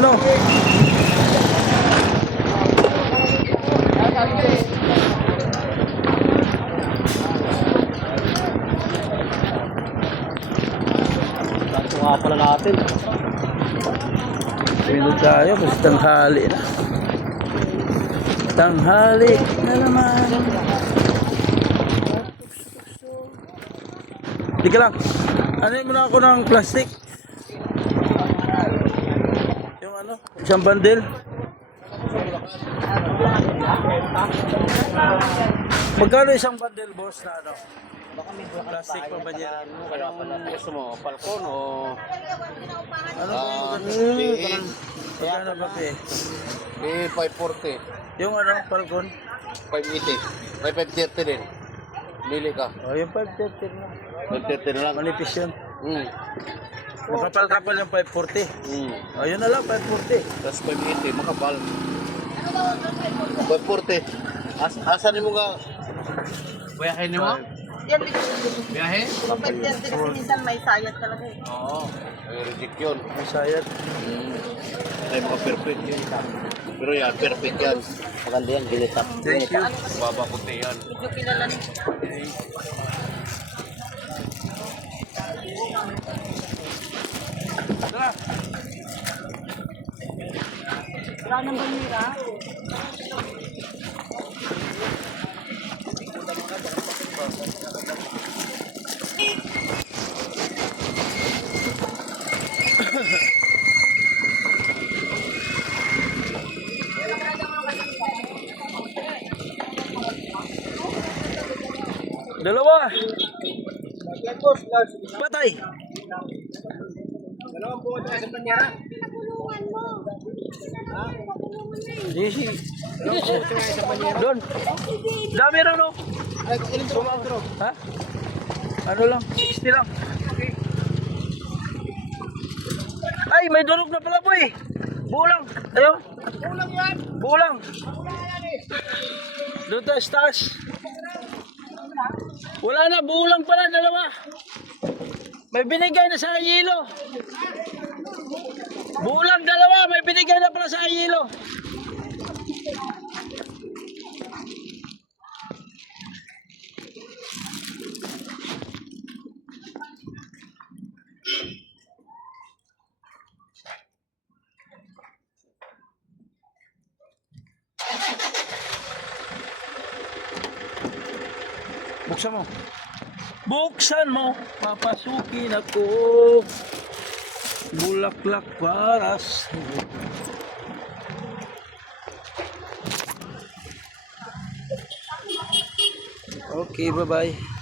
Ano? Ito nga pala natin. Pinod tayo kasi tanghali na. Tanghali na naman. Di ka lang. Ano muna ako ng plastic? Yung ano? Isang bandel. Magkano isang bandel, boss, na ano? Baka may Plastic pa ba yan? Anong gusto mo? Falcon o... Ano ba yung Diin. magkano ba eh? Eh, 540. Yung ano, Falcon? 580. May 530 din. Bili ka. Oh, yung 530 na. 530 na lang. Manipis yun. Hmm. Makapal-kapal yung 540. Hmm. Oh, yun na lang, 540. Tapos 580, makapal. 540. Asan mo ka? Biyahe mo? Yan, Biyahe? kasi minsan may sayat talaga eh. Oo. Ay, reject yun. May sayat. Ay, mga perfect yun. Pero yan, perfect yan. Maganda yan, ginitap. Thank you. Baba puti yan. Medyo kilala ni. Tara. Wala nang banira. Dalawa. Patay. Dalawang buwan tayo sa panyara. Easy. Doon. Dami rin, no? Ha? Ano lang? 60 lang. Ay, may durog na pala po eh. Bulang. Ayaw. Kulang yan. Bulang. Doon tayo stars. Wala na, bulang pala, dalawa. May binigay na sa yelo. Bulang dalawa, may binigay na pala sa yelo. Buksan mo. Buksan mo, papasukin ako. Bulaklak para sa'yo. Okay, bye-bye.